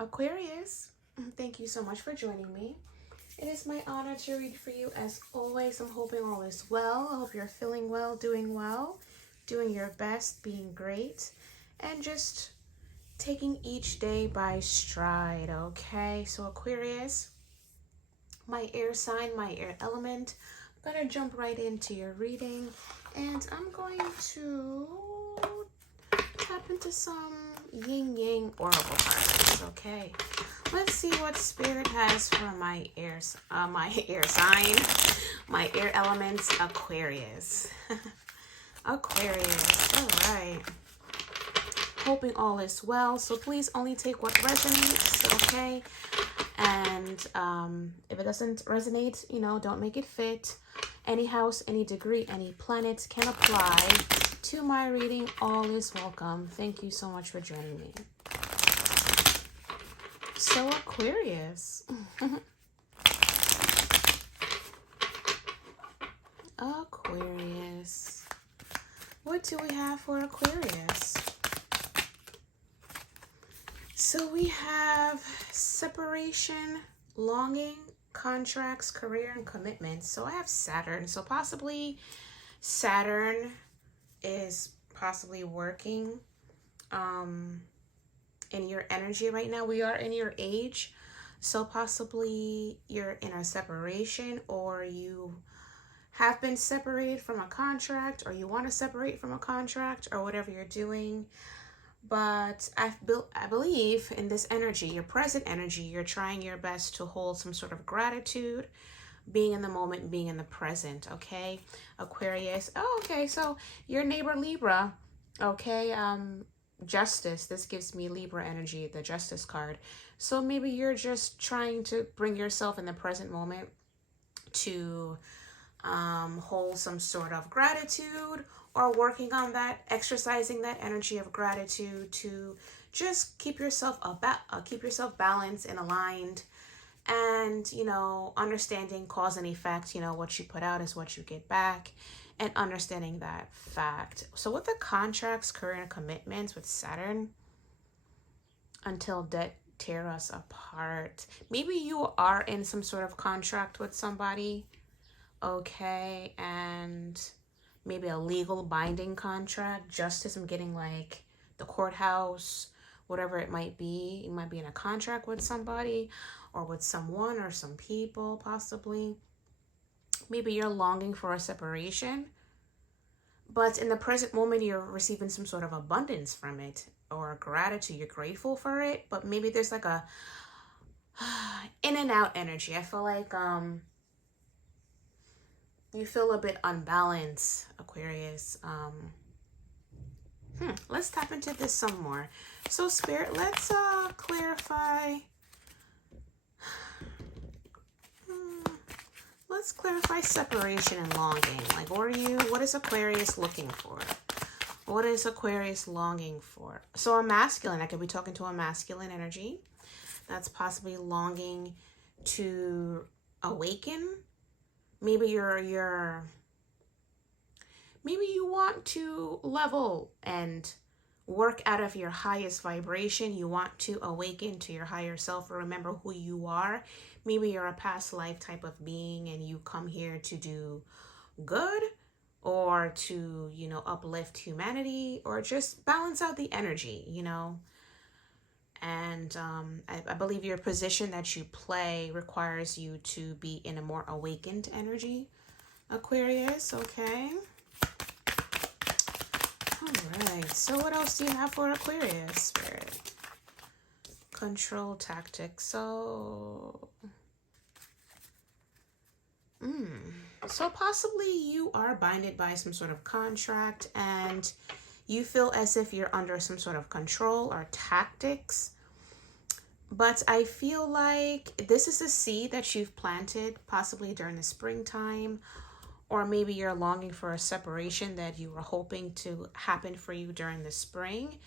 Aquarius, thank you so much for joining me. It is my honor to read for you as always. I'm hoping all is well. I hope you're feeling well, doing your best, being great, and just taking each day by stride, okay? So, Aquarius, my air sign, my air element, I'm gonna jump right into your reading, and I'm going to tap into some yin yang oracle cards, okay? Let's see what spirit has for my my air sign, my air elements, Aquarius. Aquarius, all right. Hoping all is well. So please only take what resonates, okay? And if it doesn't resonate, don't make it fit. Any house, any degree, any planet can apply to my reading. All is welcome. Thank you so much for joining me. So Aquarius. Aquarius. What do we have for Aquarius? So we have separation, longing, contracts, career, and commitments. So I have Saturn. So possibly Saturn is possibly working in your energy right now. We are in your age. So possibly you're in a separation, or you have been separated from a contract, or you want to separate from a contract, or whatever you're doing. But I believe in this energy, your present energy, you're trying your best to hold some sort of gratitude, being in the moment, being in the present, okay? Aquarius. Oh, okay, so your neighbor Libra, okay? Justice. This gives me Libra energy, the Justice card. So maybe you're just trying to bring yourself in the present moment to hold some sort of gratitude, or working on that, exercising that energy of gratitude to just keep yourself balanced and aligned, and understanding cause and effect. What you put out is what you get back, and understanding that fact. So with the contracts, career, and commitments with Saturn, until death tear us apart. Maybe you are in some sort of contract with somebody, okay, and maybe a legal binding contract. Justice, I'm getting like the courthouse, whatever it might be. You might be in a contract with somebody, or with someone, or some people possibly. Maybe you're longing for a separation, but in the present moment you're receiving some sort of abundance from it, or gratitude. You're grateful for it, but maybe there's like a in and out energy. I feel like you feel a bit unbalanced, Aquarius. Let's tap into this some more. So Spirit, let's clarify. Let's clarify separation and longing. Like, what is Aquarius looking for? What is Aquarius longing for? So a masculine, I could be talking to a masculine energy that's possibly longing to awaken. Maybe maybe you want to level and work out of your highest vibration. You want to awaken to your higher self, or remember who you are. Maybe you're a past life type of being, and you come here to do good, or to, uplift humanity, or just balance out the energy, And I believe your position that you play requires you to be in a more awakened energy, Aquarius, okay? All right, so what else do you have for Aquarius, Spirit? Control tactics. So possibly you are binded by some sort of contract, and you feel as if you're under some sort of control or tactics. But I feel like this is a seed that you've planted possibly during the springtime, or maybe you're longing for a separation that you were hoping to happen for you during the spring.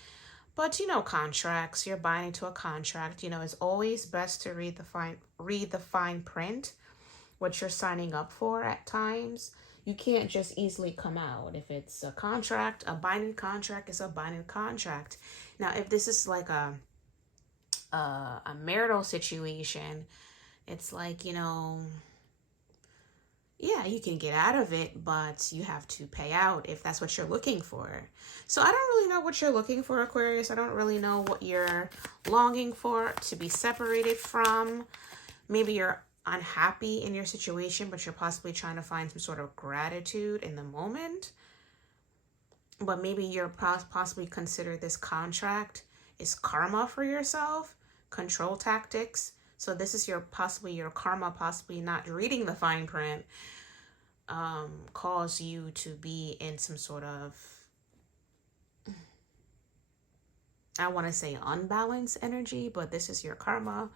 But contracts, you're binding to a contract. It's always best to read the fine print, what you're signing up for at times. You can't just easily come out. If it's a contract, a binding contract is a binding contract. Now, if this is like a a marital situation, it's like, you know, yeah, you can get out of it, but you have to pay out if that's what you're looking for. So I don't really know what you're looking for, Aquarius. I don't really know what you're longing for to be separated from. Maybe you're unhappy in your situation, but you're possibly trying to find some sort of gratitude in the moment. But maybe you're possibly consider this contract is karma for yourself, control tactics. So this is your possibly your karma, possibly not reading the fine print, cause you to be in some sort of, I want to say unbalanced energy, but this is your karma.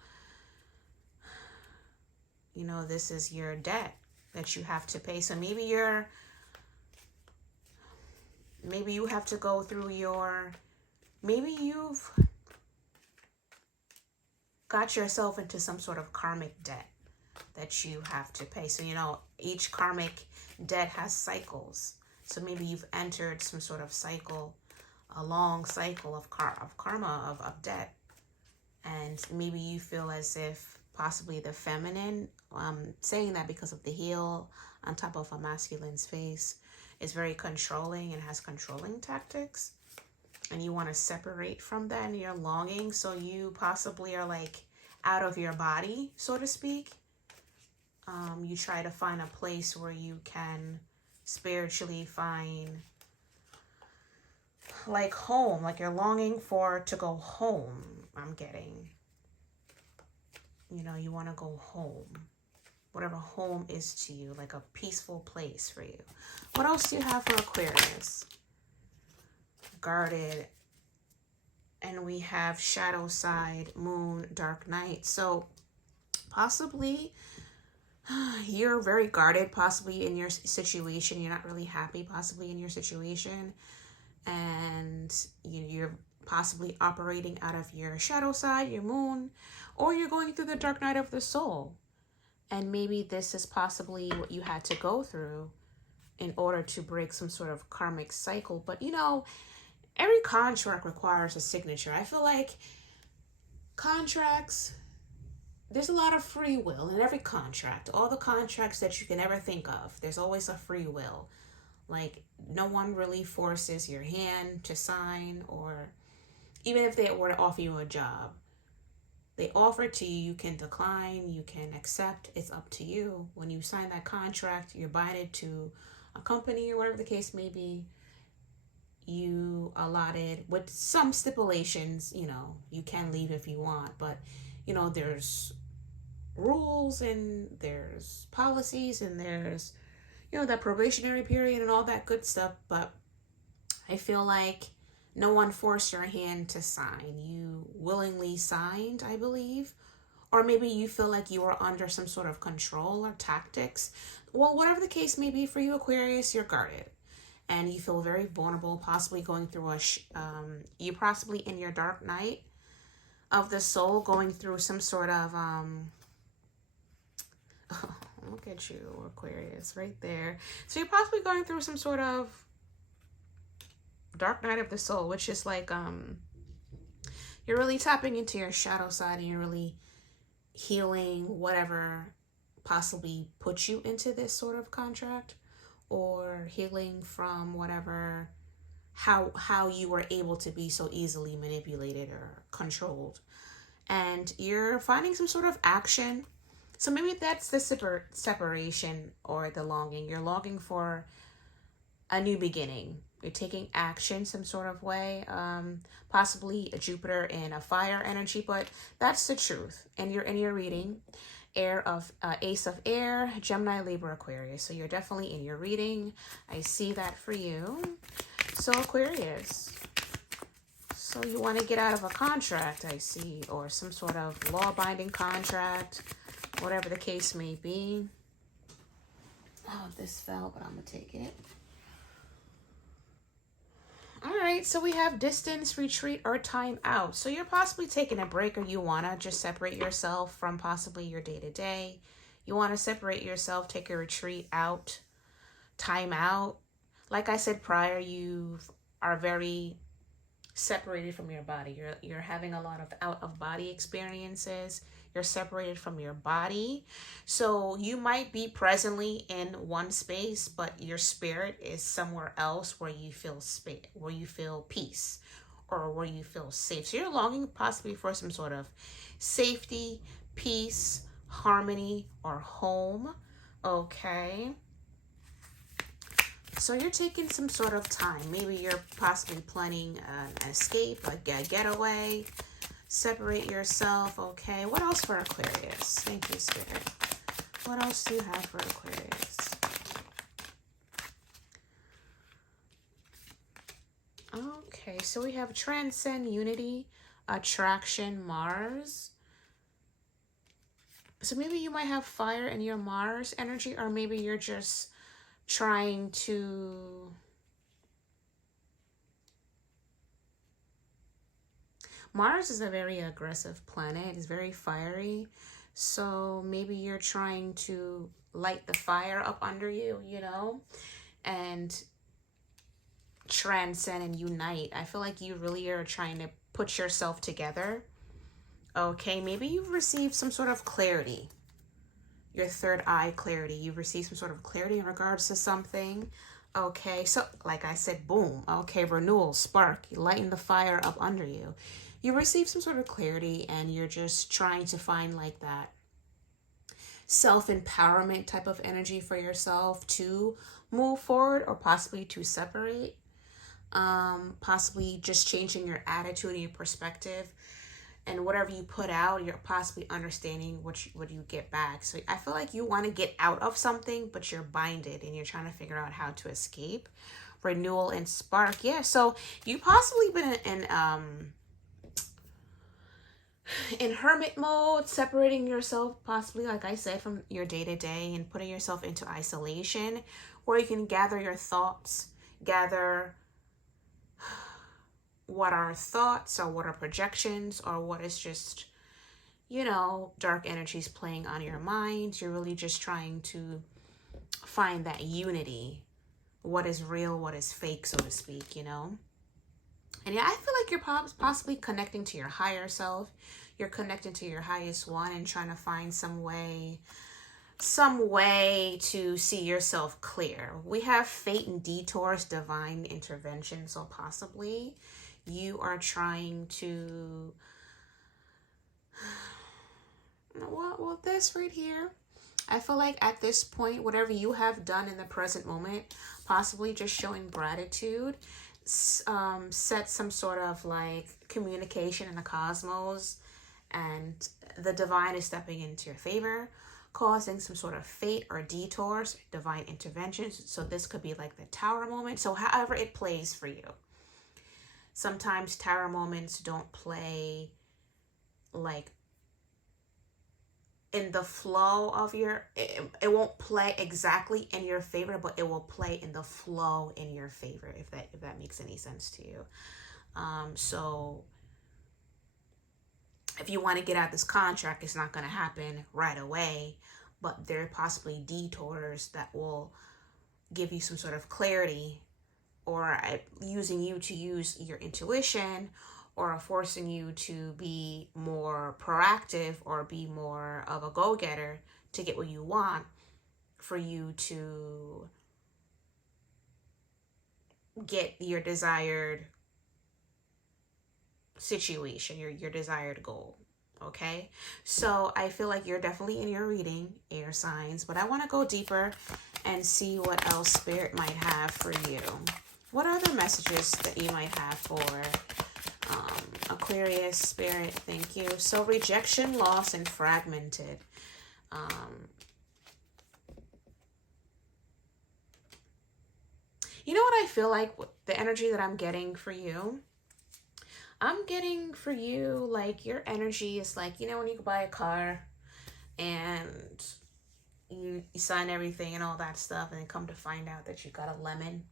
You know, this is your debt that you have to pay. So maybe you have to go through maybe you've got yourself into some sort of karmic debt that you have to pay. So, you know, each karmic debt has cycles. So maybe you've entered some sort of cycle, a long cycle of karma, of debt. And maybe you feel as if possibly the feminine, saying that because of the heel on top of a masculine's face, is very controlling and has controlling tactics. And you want to separate from that and you're longing. So you possibly are like out of your body, so to speak. You try to find a place where you can spiritually find like home, like you're longing to go home. I'm getting, you know, you want to go home, whatever home is to you, like a peaceful place for you. What else do you have for Aquarius? Guarded, and we have shadow side, moon, dark night. So possibly you're very guarded, possibly in your situation. You're not really happy, possibly in your situation, and you're possibly operating out of your shadow side, your moon, or you're going through the dark night of the soul. And maybe this is possibly what you had to go through in order to break some sort of karmic cycle. But you know, every contract requires a signature. I feel like contracts, there's a lot of free will in every contract. All the contracts that you can ever think of, there's always a free will. Like, no one really forces your hand to sign, or even if they were to offer you a job, they offer it to you, you can decline, you can accept, it's up to you. When you sign that contract, you're buying it to a company or whatever the case may be. You allotted with some stipulations, you know, you can leave if you want, but you know, there's rules and there's policies and there's, you know, that probationary period and all that good stuff. But I feel like no one forced your hand to sign. You willingly signed, I believe. Or maybe you feel like you were under some sort of control or tactics. Well, whatever the case may be for you, Aquarius, you're guarded. And you feel very vulnerable, possibly going through you possibly in your dark night of the soul, going through some sort of, look at you, Aquarius, right there. So you're possibly going through some sort of dark night of the soul, which is like, you're really tapping into your shadow side and you're really healing whatever possibly put you into this sort of contract, or healing from whatever, how you were able to be so easily manipulated or controlled. And you're finding some sort of action. So maybe that's the separation or the longing. You're longing for a new beginning. You're taking action some sort of way, possibly a Jupiter in a fire energy, but that's the truth. And you're in your reading, Ace of Air, Gemini, Libra, Aquarius. So you're definitely in your reading. I see that for you. So Aquarius, so you want to get out of a contract, I see, or some sort of law-binding contract, whatever the case may be. Oh, this fell, but I'm going to take it. All right, so we have distance, retreat, or time out. So you're possibly taking a break, or you want to just separate yourself from possibly your day-to-day. You want to separate yourself, take a retreat out, time out. Like I said prior, you are very separated from your body. You're having a lot of out of body experiences. You're separated from your body. So you might be presently in one space, but your spirit is somewhere else where you feel space, where you feel peace, or where you feel safe. So you're longing possibly for some sort of safety, peace, harmony, or home. Okay. So you're taking some sort of time. Maybe you're possibly planning an escape, a getaway, separate yourself. Okay. What else for Aquarius? Thank you, Spirit. What else do you have for Aquarius? Okay. So we have transcend, unity, attraction, Mars. So maybe you might have fire in your Mars energy, or maybe you're just trying to Mars is a very aggressive planet. It's very fiery. So maybe you're trying to light the fire up under you, you know, and transcend and unite. I feel like you really are trying to put yourself together. Okay, maybe you've received some sort of clarity. Your third eye clarity. You've received some sort of clarity in regards to something. Okay, so like I said, boom. Okay, renewal, spark, you lighten the fire up under you. You receive some sort of clarity and you're just trying to find like that self-empowerment type of energy for yourself to move forward or possibly to separate. Possibly just changing your attitude and your perspective. And whatever you put out, you're possibly understanding what you get back. So I feel like you want to get out of something, but you're binded and you're trying to figure out how to escape. Renewal and spark. Yeah, so you possibly been in hermit mode, separating yourself possibly, like I said, from your day-to-day and putting yourself into isolation where you can gather your thoughts, gather what are thoughts or what are projections or what is just, you know, dark energies playing on your mind. You're really just trying to find that unity. What is real, what is fake, so to speak, you know? And yeah, I feel like you're possibly connecting to your higher self. You're connecting to your highest one and trying to find some way to see yourself clear. We have fate and detours, divine intervention. So possibly you are trying to, well, this right here, I feel like at this point, whatever you have done in the present moment, possibly just showing gratitude, set some sort of like communication in the cosmos, and the divine is stepping into your favor, causing some sort of fate or detours, divine interventions. So this could be like the tower moment. So however it plays for you. Sometimes tower moments don't play like in the flow of it won't play exactly in your favor, but it will play in the flow in your favor, if that makes any sense to you. So if you want to get out this contract, it's not going to happen right away, but there are possibly detours that will give you some sort of clarity, or using you to use your intuition, or forcing you to be more proactive or be more of a go-getter to get what you want, for you to get your desired situation, your desired goal. Okay, so I feel like you're definitely in your reading, air signs, but I want to go deeper and see what else Spirit might have for you. What other messages that you might have for Aquarius, Spirit? Thank you. So rejection, loss, and fragmented. You know what I feel like, the energy that I'm getting for you? I'm getting for you, like, your energy is like, you know, when you buy a car and you sign everything and all that stuff, and then come to find out that you got a lemon.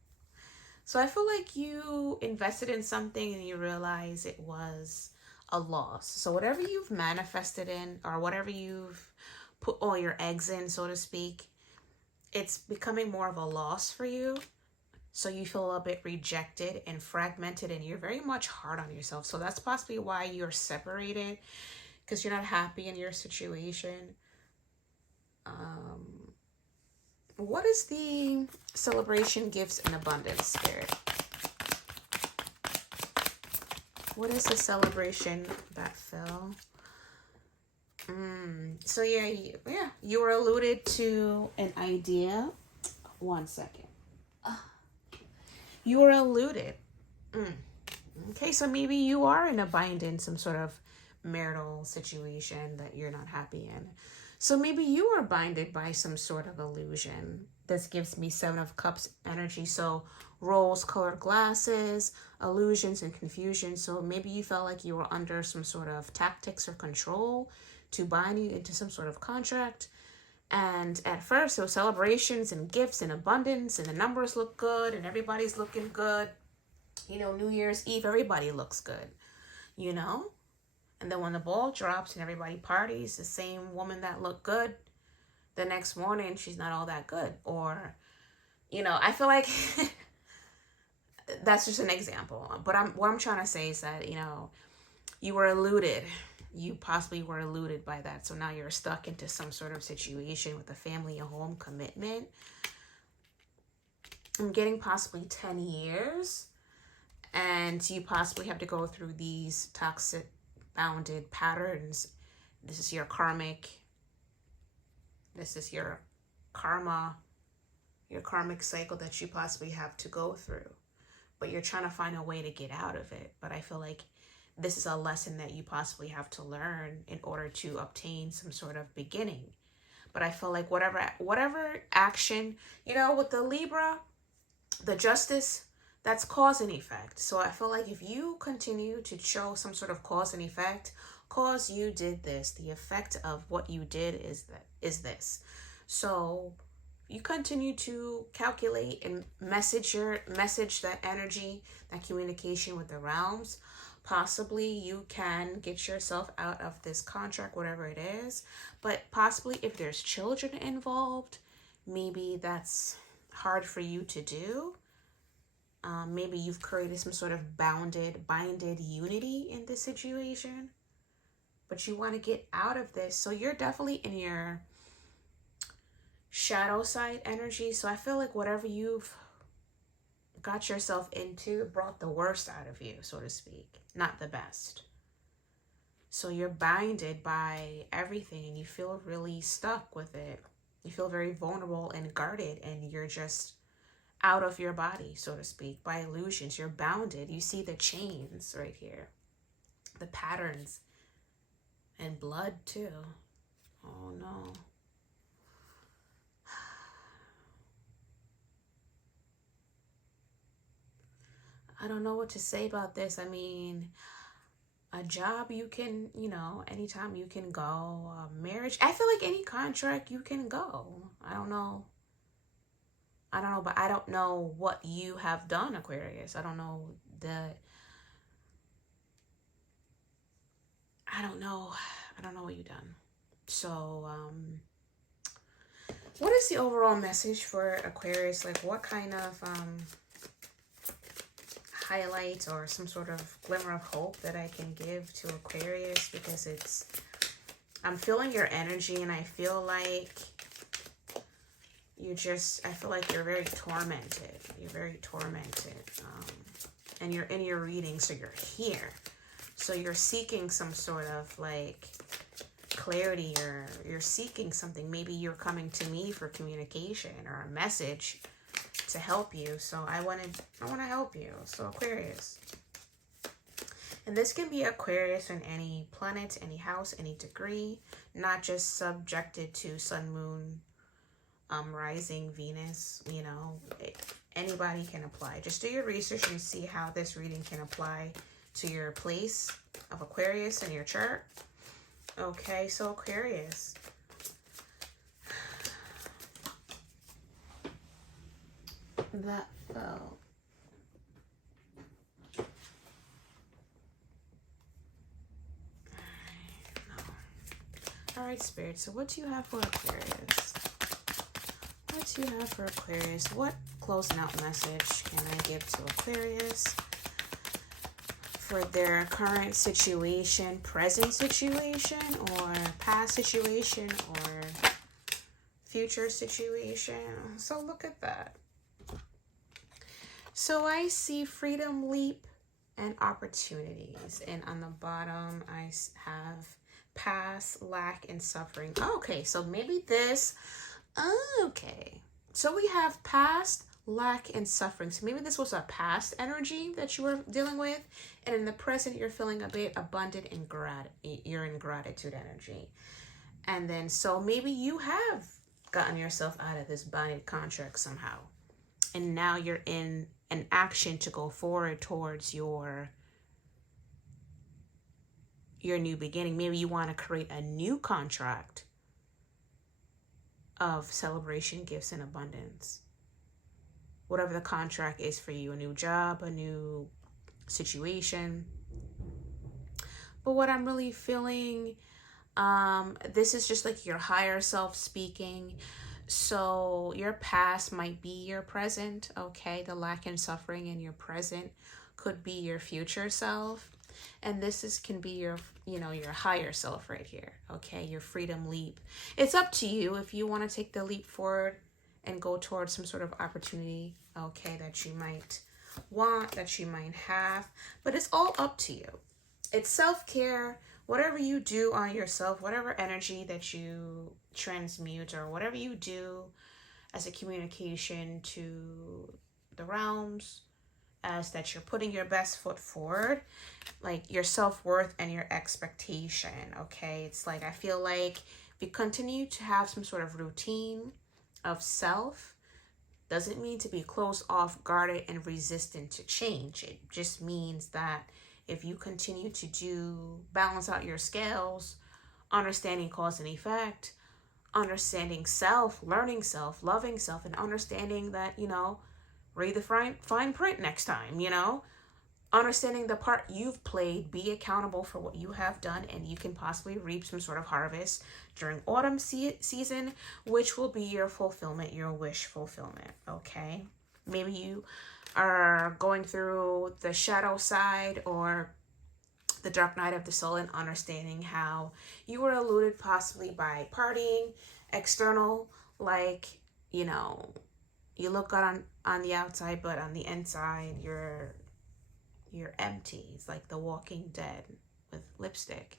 So I feel like you invested in something and you realize it was a loss. So whatever you've manifested in, or whatever you've put all your eggs in, so to speak, it's becoming more of a loss for you. So you feel a little bit rejected and fragmented, and you're very much hard on yourself. So that's possibly why you're separated, because you're not happy in your situation. What is the celebration, gifts, and abundance, Spirit? What is the celebration that fell? So yeah, you were alluded to an idea. One second. You were alluded. Okay, so maybe you are in a bind in some sort of marital situation that you're not happy in. So maybe you are binded by some sort of illusion. This gives me Seven of Cups energy. So rose-colored glasses, illusions, and confusion. So maybe you felt like you were under some sort of tactics or control to bind you into some sort of contract. And at first, it was celebrations and gifts and abundance, and the numbers look good, and everybody's looking good. You know, New Year's Eve, everybody looks good, you know? And then when the ball drops and everybody parties, the same woman that looked good, the next morning, she's not all that good. Or, you know, I feel like that's just an example. But what I'm trying to say is that, you know, you were eluded. You possibly were eluded by that. So now you're stuck into some sort of situation with a family, a home commitment. I'm getting possibly 10 years. And you possibly have to go through these toxic bounded patterns. This is your karmic. This is your karma, your karmic cycle that you possibly have to go through. But you're trying to find a way to get out of it. But I feel like this is a lesson that you possibly have to learn in order to obtain some sort of beginning. But I feel like whatever action, you know, with the Libra, the justice, that's cause and effect. So I feel like if you continue to show some sort of cause and effect, cause you did this, the effect of what you did is this. So you continue to calculate and message that energy, that communication with the realms. Possibly you can get yourself out of this contract, whatever it is. But possibly if there's children involved, maybe that's hard for you to do. Maybe you've created some sort of binded unity in this situation, but you want to get out of this. So you're definitely in your shadow side energy. So I feel like whatever you've got yourself into brought the worst out of you, so to speak, not the best. So you're binded by everything and you feel really stuck with it. You feel very vulnerable and guarded, and you're just out of your body, so to speak, by illusions. You're bounded. You see the chains right here, the patterns, and blood too. Oh no. I don't know what to say about this. I mean, a job you can, you know, anytime you can go. Marriage, I feel like any contract you can go. I don't know, but I don't know what you have done, Aquarius. I don't know what you've done. So, what is the overall message for Aquarius? Like, what kind of highlights or some sort of glimmer of hope that I can give to Aquarius? Because I'm feeling your energy, and I feel like I feel like you're very tormented. You're very tormented. And you're in your reading, so you're here. So you're seeking some sort of like clarity, or you're seeking something. Maybe you're coming to me for communication or a message to help you. So I want to help you. So Aquarius. And this can be Aquarius in any planet, any house, any degree, not just subjected to sun, moon, rising, Venus. You know, anybody can apply. Just do your research and see how this reading can apply to your place of Aquarius in your chart. Okay, so Aquarius. That fell. All right, Spirit. So what do you have for Aquarius? What do you have for Aquarius? What closing out message can I give to Aquarius for their current situation, present situation, or past situation, or future situation? So look at that. So I see freedom, leap, and opportunities. And on the bottom, I have past, lack, and suffering. Okay, so maybe this. Okay. So we have past, lack, and suffering. So maybe this was a past energy that you were dealing with. And in the present, you're feeling a bit abundant and you're in gratitude energy. And then, so maybe you have gotten yourself out of this bonded contract somehow. And now you're in an action to go forward towards your new beginning. Maybe you want to create a new contract of celebration, gifts, and abundance. Whatever the contract is for you, a new job, a new situation. But what I'm really feeling, this is just like your higher self speaking. So your past might be your present, okay? The lack and suffering in your present could be your future self. And this can be your, your higher self right here, okay? Your freedom leap. It's up to you if you want to take the leap forward and go towards some sort of opportunity, okay, that you might want, that you might have. But it's all up to you. It's self-care. Whatever you do on yourself, whatever energy that you transmute, or whatever you do as a communication to the realms, as that you're putting your best foot forward, like your self-worth and your expectation, okay? It's like, I feel like if you continue to have some sort of routine of self, doesn't mean to be closed off, guarded, and resistant to change. It just means that if you continue to balance out your scales, understanding cause and effect, understanding self, learning self, loving self, and understanding that, read the fine print next time, understanding the part you've played, be accountable for what you have done, and you can possibly reap some sort of harvest during autumn season, which will be your fulfillment, your wish fulfillment, okay? Maybe you are going through the shadow side or the dark night of the soul, and understanding how you were eluded possibly by partying, external, like, you look good on the outside, but on the inside, you're empty. It's like the Walking Dead with lipstick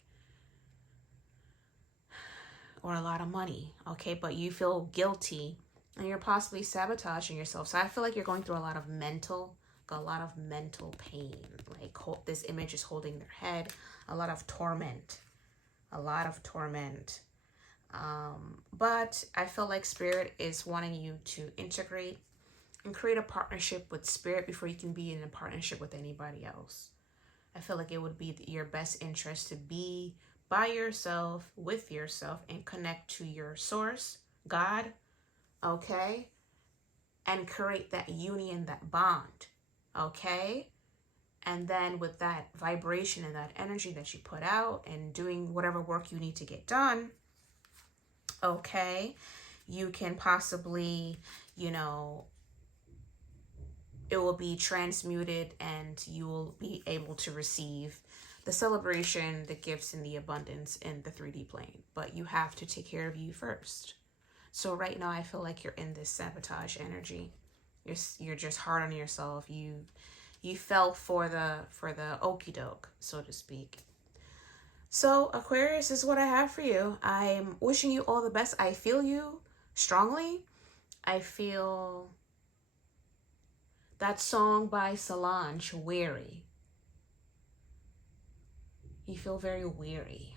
or a lot of money, okay? But you feel guilty and you're possibly sabotaging yourself. So I feel like you're going through a lot of mental pain. Like this image is holding their head, a lot of torment. But I feel like Spirit is wanting you to integrate and create a partnership with Spirit before you can be in a partnership with anybody else. I feel like it would be your best interest to be by yourself, with yourself, and connect to your source, God, okay? And create that union, that bond, okay? And then with that vibration and that energy that you put out and doing whatever work you need to get done, okay, you can possibly, it will be transmuted and you will be able to receive the celebration, the gifts, and the abundance in the 3D plane. But you have to take care of you first. So right now I feel like you're in this sabotage energy. You're just hard on yourself. You fell for the okie doke, so to speak. So Aquarius, is what I have for you. I'm wishing you all the best. I feel you strongly. I feel that song by Solange, Weary. You feel very weary.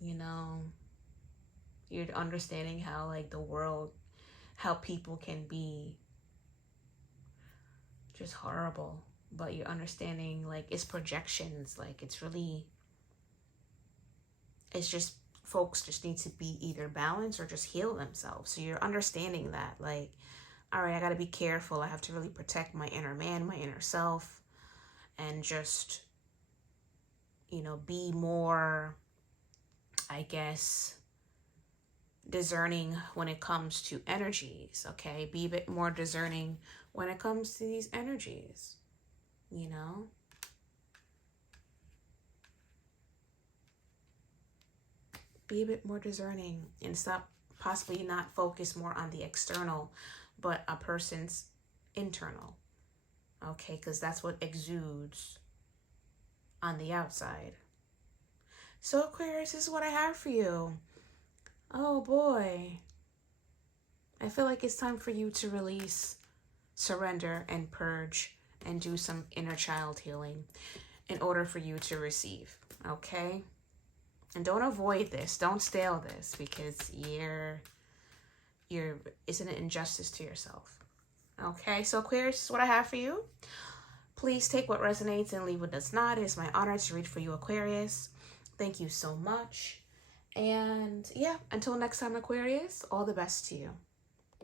You're understanding how like the world, how people can be just horrible. But you're understanding like it's projections. Like it's just folks just need to be either balanced or just heal themselves. So you're understanding that like, all right, I got to be careful. I have to really protect my inner man, my inner self, and just, be more, I guess, discerning when it comes to energies, okay? Be a bit more discerning when it comes to these energies, you know? Be a bit more discerning and stop, possibly not focus more on the external, but a person's internal, okay? Because that's what exudes on the outside. So Aquarius, this is what I have for you. Oh boy. I feel like it's time for you to release, surrender, and purge and do some inner child healing in order for you to receive, okay? And don't avoid this. Don't stale this, because it's an injustice to yourself. Okay, so Aquarius, this is what I have for you. Please take what resonates and leave what does not. It is my honor to read for you, Aquarius. Thank you so much. And yeah, until next time, Aquarius, all the best to you.